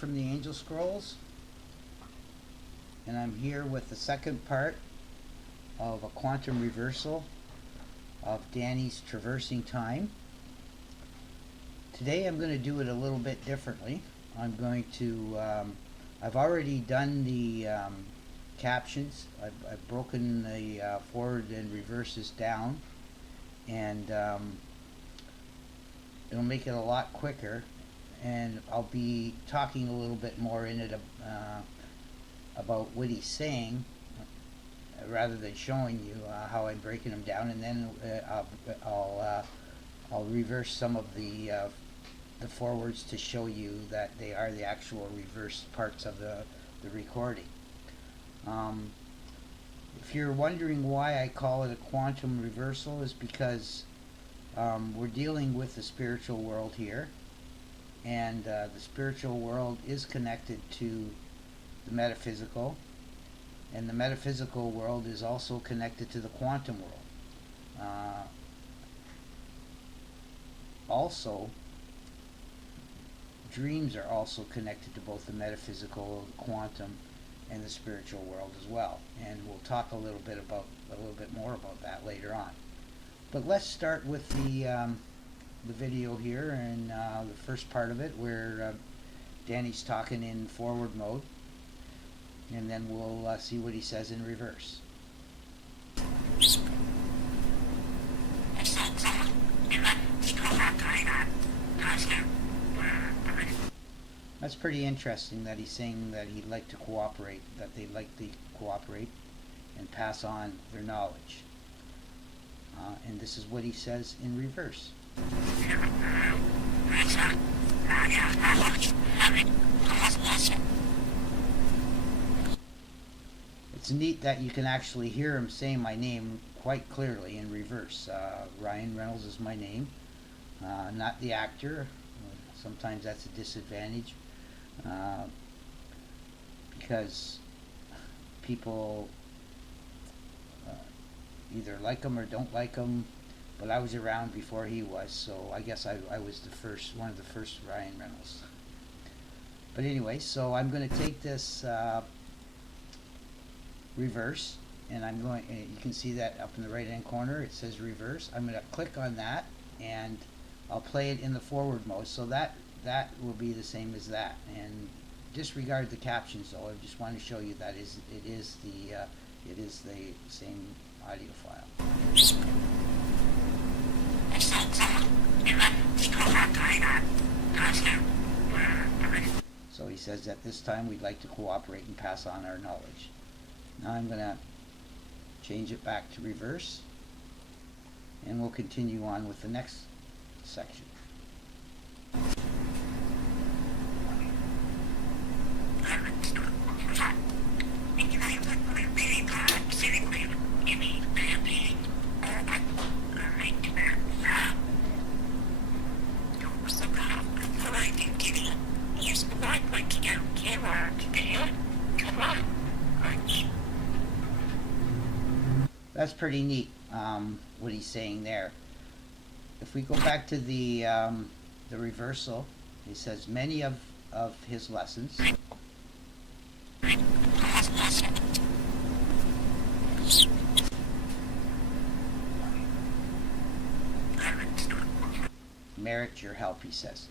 from the Angel Scrolls, and I'm here with the second part of a quantum reversal of Danny's Traversing Time. Today I'm going to do it a little bit differently. I'm going to, I've already done the captions. I've broken the forward and reverses down, and it'll make it a lot quicker, and I'll be talking a little bit more in it about what he's saying rather than showing you how I'm breaking them down, and then I'll reverse some of the forwards to show you that they are the actual reverse parts of the recording. If you're wondering why I call it a quantum reversal, is because we're dealing with the spiritual world here, and the spiritual world is connected to the metaphysical, and the metaphysical world is also connected to the quantum world. Also, dreams are also connected to both the metaphysical, the quantum, and the spiritual world as well, and we'll talk a little bit more about that later on. But let's start with the video here, and the first part of it where Danny's talking in forward mode, and then we'll see what he says in reverse. That's pretty interesting that he's saying that he'd like to cooperate, that they'd like to cooperate and pass on their knowledge. And this is what he says in reverse. It's neat that you can actually hear him saying my name quite clearly in reverse. Ryan Reynolds is my name, not the actor. Sometimes that's a disadvantage because people either like him or don't like him, but I was around before he was, so I guess I was one of the first Ryan Reynolds. But anyway, so I'm going to take this reverse, and I'm going, you can see that up in the right hand corner it says reverse. I'm going to click on that, and I'll play it in the forward mode, so that will be the same as that. And disregard the captions though. I just want to show you that it is the same audio file. So he says that this time we'd like to cooperate and pass on our knowledge. Now I'm going to change it back to reverse, and we'll continue on with the next section. That's pretty neat, what he's saying there. If we go back to the reversal, he says many of his lessons merit your help, he says.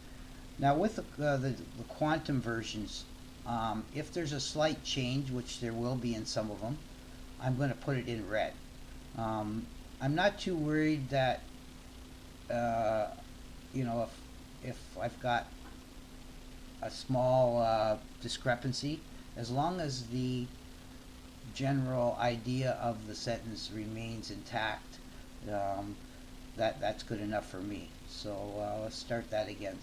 Now with the quantum versions, if there's a slight change, which there will be in some of them, I'm going to put it in red. I'm not too worried that you know, if I've got a small discrepancy, as long as the general idea of the sentence remains intact, that's good enough for me. So let's start that again.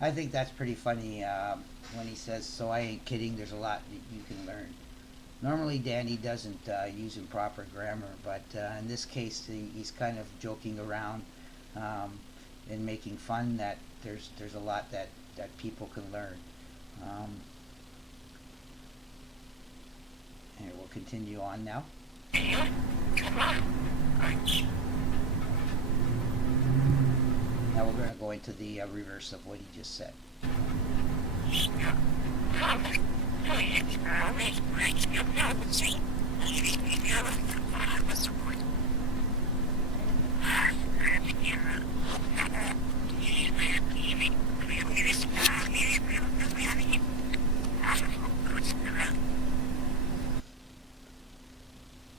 I think that's pretty funny when he says, "So I ain't kidding, there's a lot you can learn." Normally Danny doesn't use improper grammar, but in this case he's kind of joking around. in making fun that there's a lot that people can learn. And we'll continue on now. Now we're going to go into the reverse of what he just said.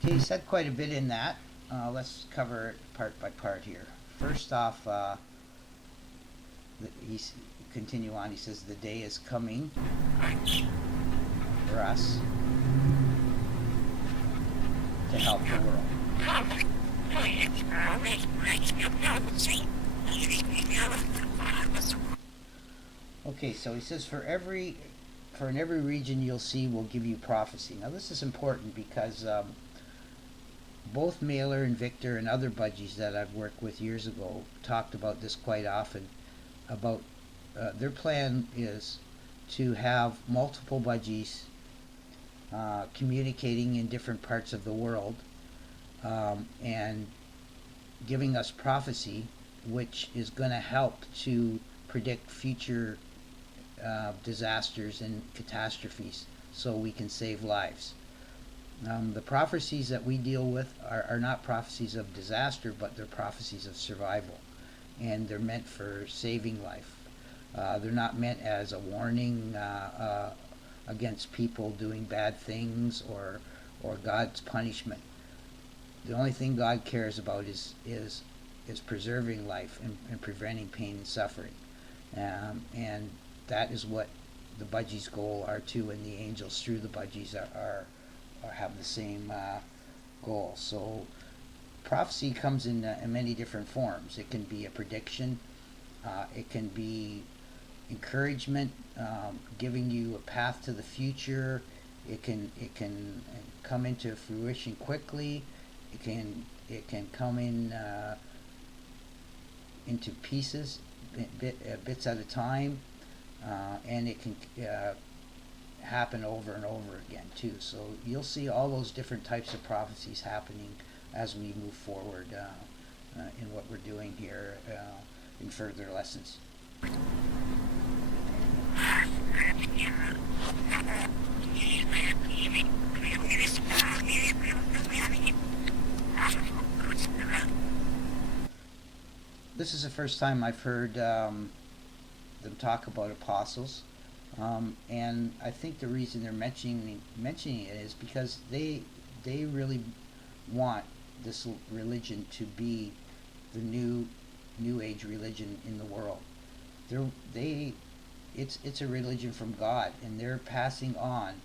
Okay, he said quite a bit in that. Let's cover it part by part here. First off, he's continue on. He says the day is coming for us to help the world. Okay, so he says for in every region you'll see we'll give you prophecy. Now this is important because both Mailer and Victor and other budgies that I've worked with years ago talked about this quite often. About their plan is to have multiple budgies communicating in different parts of the world and giving us prophecy, which is going to help to predict future disasters and catastrophes so we can save lives. The prophecies that we deal with are not prophecies of disaster, but they're prophecies of survival, and they're meant for saving life. They're not meant as a warning against people doing bad things or God's punishment. The only thing God cares about is preserving life and preventing pain and suffering, and that is what the budgies' goal are too, and the angels through the budgies are have the same goal. So prophecy comes in many different forms. It can be a prediction, it can be encouragement, giving you a path to the future. It can come into fruition quickly. It can come in into pieces, bits at a time, and it can happen over and over again too. So you'll see all those different types of prophecies happening as we move forward in what we're doing here in further lessons. This is the first time I've heard them talk about apostles. And I think the reason they're mentioning it is because they really want this religion to be the new age religion in the world. It's a religion from God, and they're passing on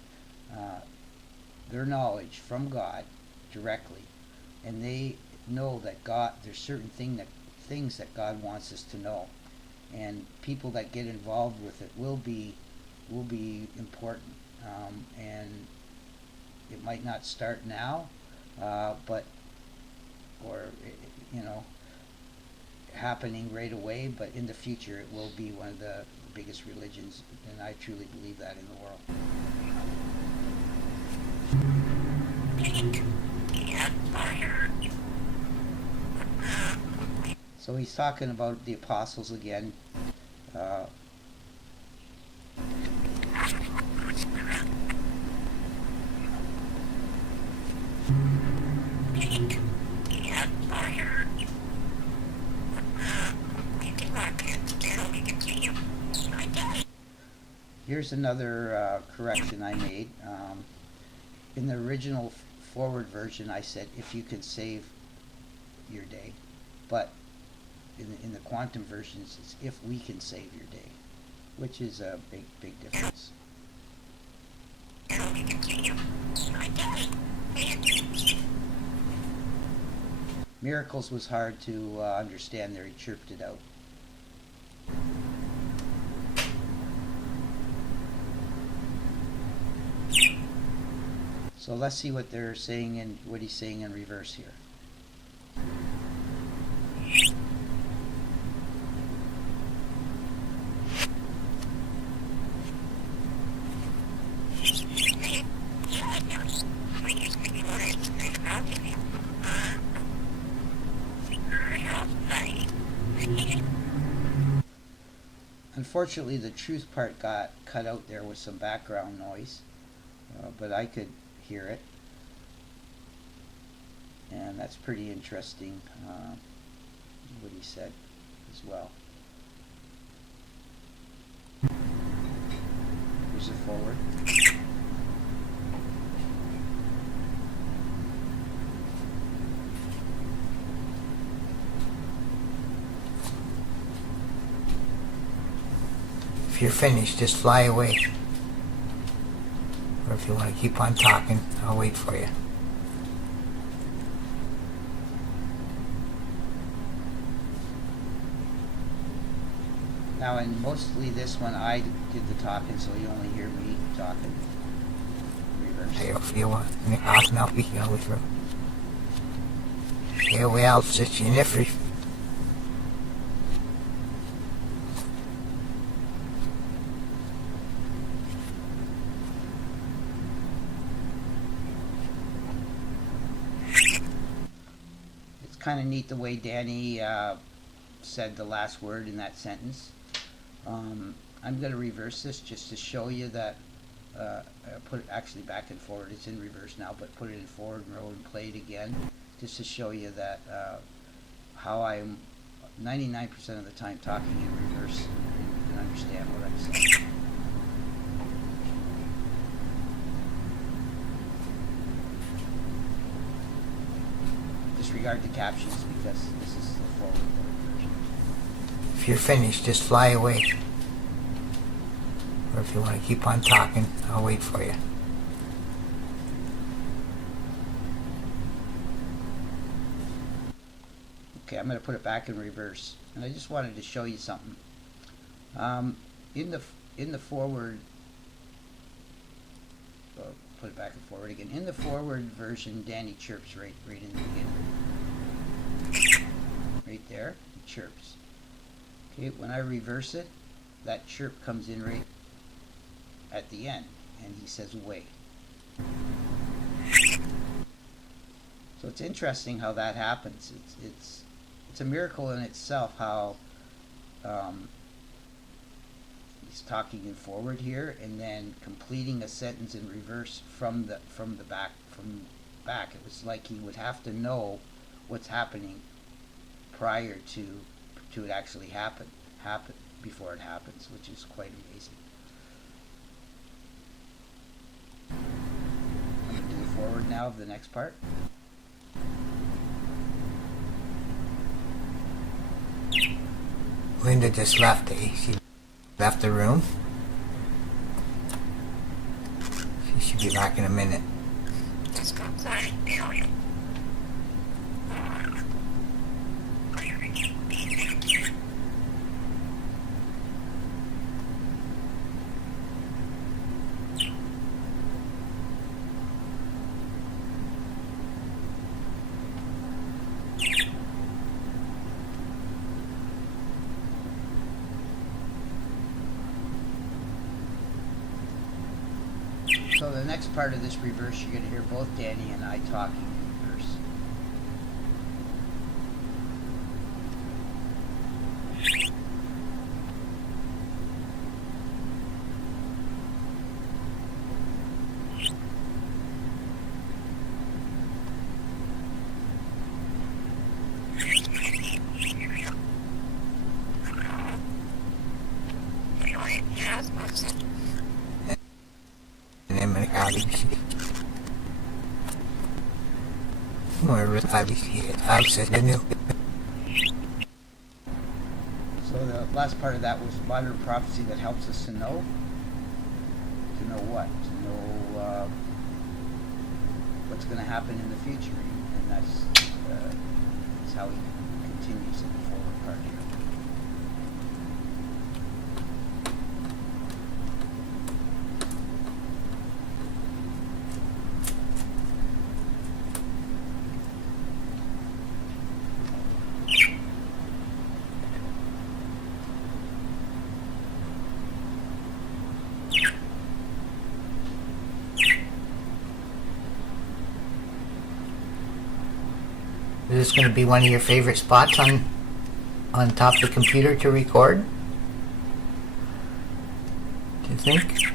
their knowledge from God directly, and they know that there's certain things that God wants us to know, and people that get involved with it will be important, and it might not start now, happening right away, but in the future it will be one of the biggest religions, and I truly believe that in the world. So he's talking about the apostles again. Here's another correction I made. In the original forward version, I said, if you can save your day. But in the quantum versions, it's if we can save your day, which is a big difference. Miracles was hard to understand there. He chirped it out. So let's see what they're saying and what he's saying in reverse here. Unfortunately, the truth part got cut out there with some background noise, but I could hear it. And that's pretty interesting, what he said as well. Here's the forward. If you're finished, just fly away. Or if you want to keep on talking, I'll wait for you. Now, in mostly this one, I did the talking, so you only hear me talking. Reverse. If you want, I'll be with you. Here we are, sit you nifty. It's kind of neat the way Danny said the last word in that sentence. I'm going to reverse this just to show you that, put it actually back and forward. It's in reverse now, but put it in forward row and play it again, just to show you that how I'm 99% of the time talking in reverse, and you can understand what I'm saying. Disregard the captions because this is the forward version. If you're finished, just fly away. Or if you want to keep on talking, I'll wait for you. Okay, I'm going to put it back in reverse, and I just wanted to show you something. In the forward, put it back and forward again. In the forward version, Danny chirps right in the beginning, right there. He chirps. Okay, when I reverse it, that chirp comes in right at the end, and he says "wait." So it's interesting how that happens. It's a miracle in itself how he's talking in forward here and then completing a sentence in reverse from the back. It was like he would have to know what's happening prior to it actually happen before it happens, which is quite amazing. I'm going to do the forward now of the next part. Linda just left. She left the room. She should be back in a minute. So the next part of this reverse, you're going to hear both Danny and I talking in reverse. So the last part of that was modern prophecy that helps us to know what? To know what's going to happen in the future. And that's how he continues in the forward part here. Is this going to be one of your favorite spots on top of the computer to record? think.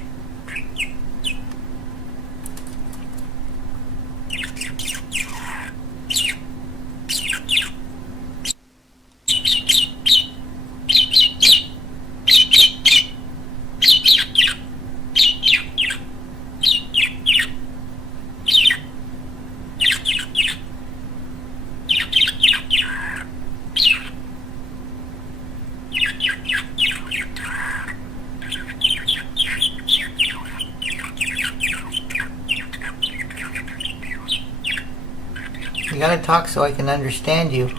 You gotta talk so I can understand you.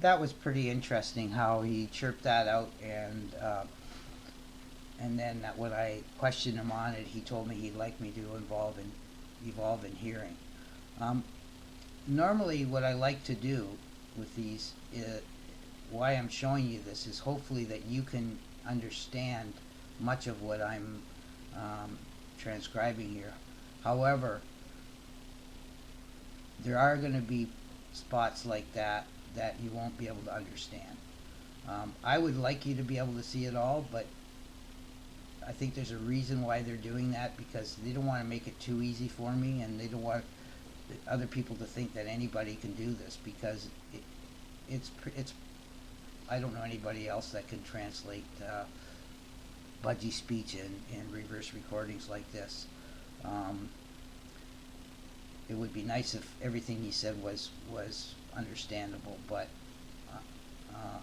That was pretty interesting how he chirped that out, and then when I questioned him on it, he told me he'd like me to evolve in hearing. Normally, what I like to do with these, why I'm showing you this, is hopefully that you can understand much of what I'm transcribing here. However, there are going to be spots like that you won't be able to understand. I would like you to be able to see it all, but I think there's a reason why they're doing that, because they don't want to make it too easy for me, and they don't want other people to think that anybody can do this, because it's I don't know anybody else that can translate Budgie speech in reverse recordings like this. It would be nice if everything he said was understandable, but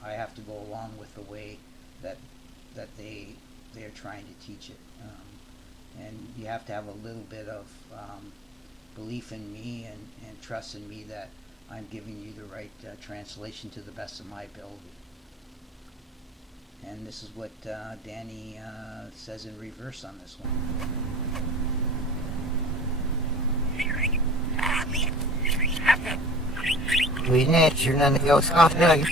I have to go along with the way that they're trying to teach it, and you have to have a little bit of belief in me and trust in me that I'm giving you the right translation to the best of my ability. And this is what Danny says in reverse on this one. We nature none of your soft nuggets.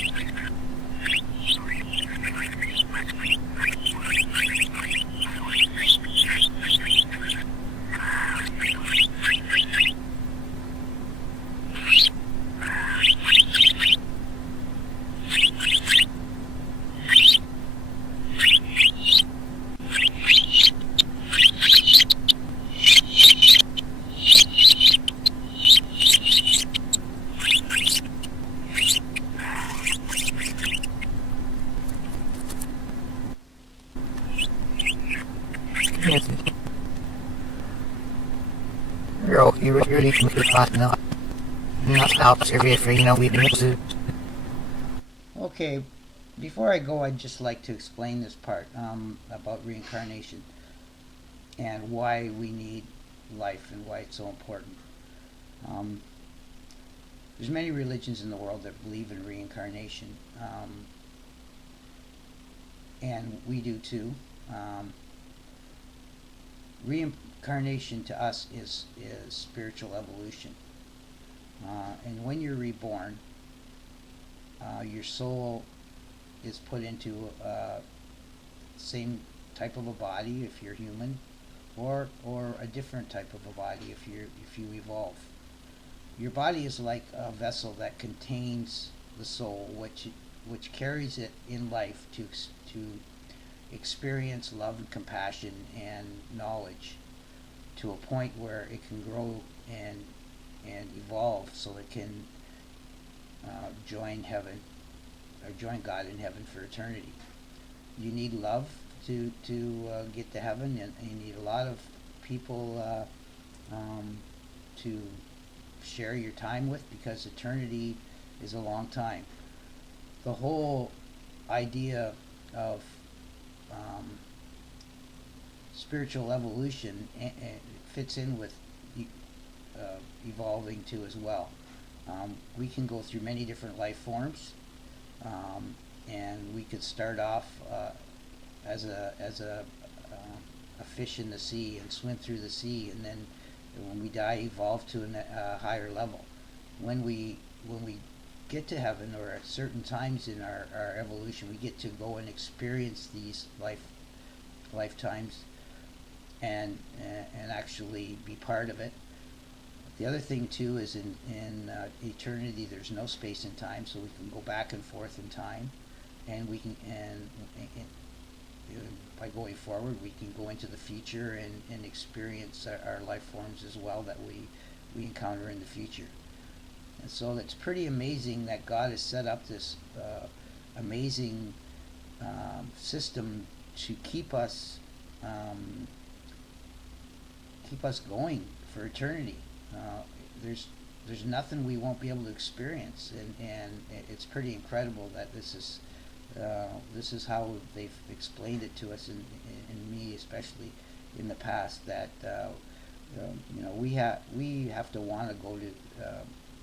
You really can be fast enough. Not out serious for we do it. Okay, before I go, I'd just like to explain this part about reincarnation and why we need life and why it's so important. There's many religions in the world that believe in reincarnation, and we do too. Reincarnation to us is spiritual evolution, and when you're reborn, your soul is put into same type of a body if you're human, or a different type of a body if you evolve. Your body is like a vessel that contains the soul, which carries it in life to experience love and compassion and knowledge to a point where it can grow and evolve so it can join heaven or join God in heaven for eternity. You need love to get to heaven, and you need a lot of people to share your time with, because eternity is a long time. The whole idea of spiritual evolution fits in with evolving too as well. We can go through many different life forms, and we could start off as a fish in the sea and swim through the sea, and then when we die, evolve to a higher level. When we get to heaven, or at certain times in our evolution, we get to go and experience these lifetimes and actually be part of it. The other thing too is in eternity there's no space and time, so we can go back and forth in time, and we can by going forward we can go into the future and experience our life forms as well that we encounter in the future. And so it's pretty amazing that God has set up this amazing system to keep us going for eternity. There's nothing we won't be able to experience, and it's pretty incredible that this is how they've explained it to us, and me especially in the past, that we have to want to go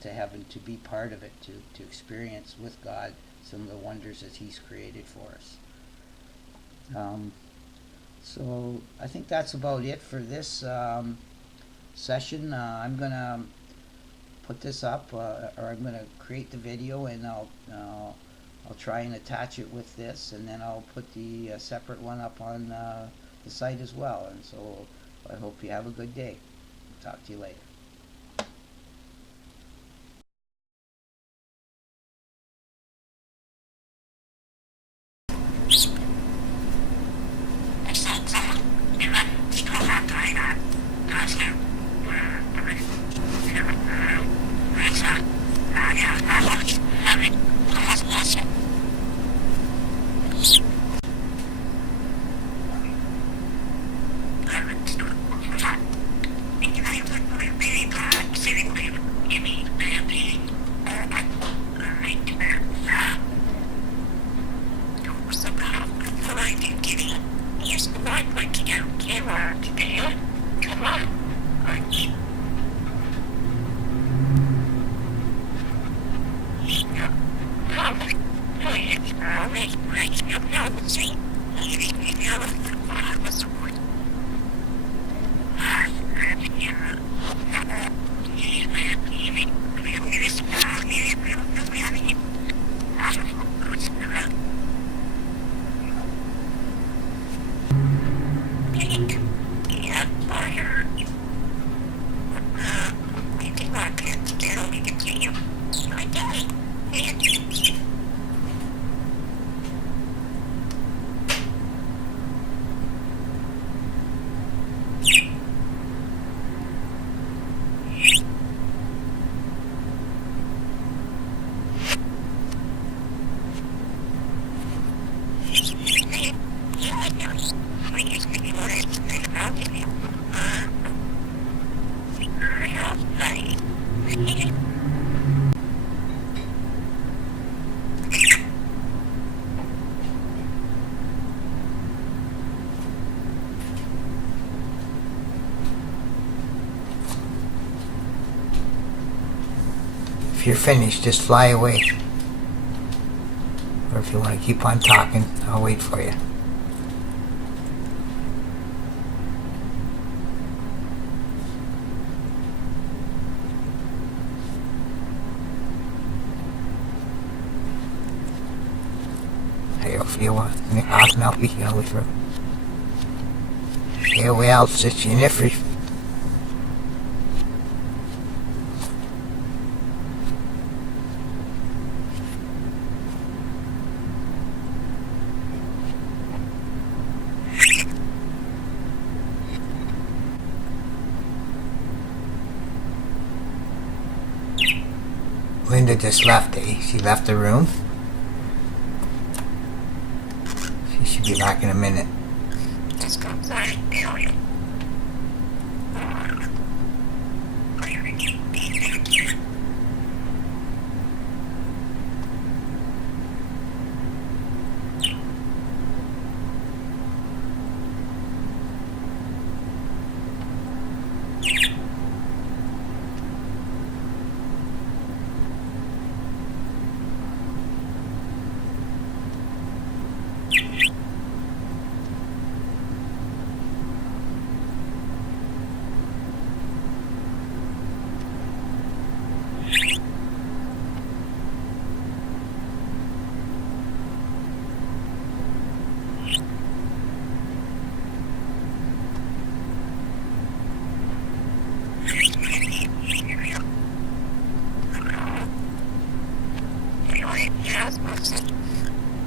to heaven, to be part of it, to experience with God some of the wonders that He's created for us. So I think that's about it for this session. I'm gonna put this up, or I'm gonna create the video, and I'll try and attach it with this, and then I'll put the separate one up on the site as well. And so I hope you have a good day. Talk to you later. If you're finished, just fly away. Or if you want to keep on talking, I'll wait for you. If you want, I'll be here with her. Here we are, sit in every. Linda just left, eh? She left the room. She should be back in a minute. Just go play, Billy.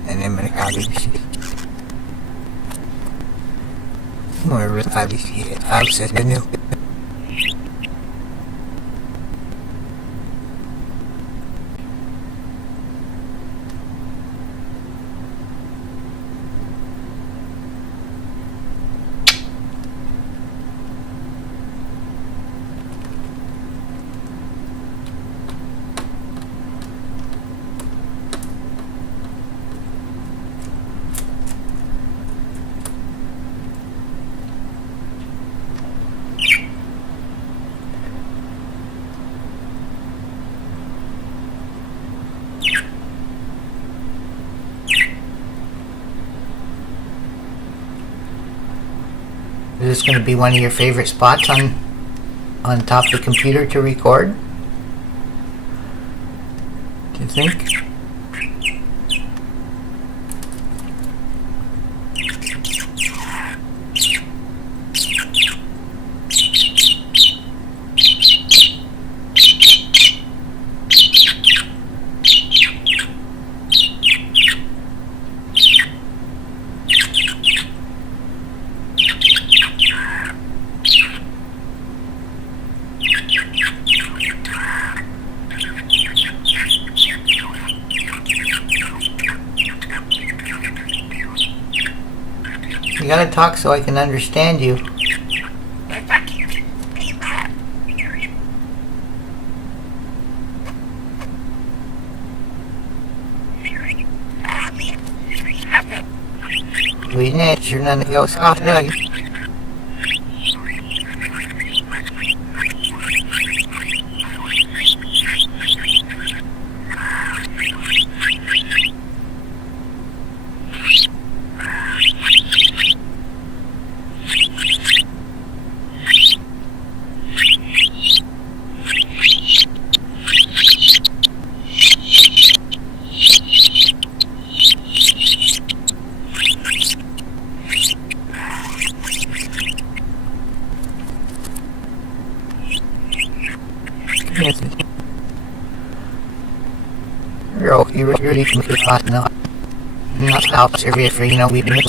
And then when I more with I said the new. Is this going to be one of your favorite spots on top of the computer to record? Do you think? You gotta talk so I can understand you. We need you're none of those hot nuggets. You're really from the spot now. Not out, Sylvia, for you know, we've been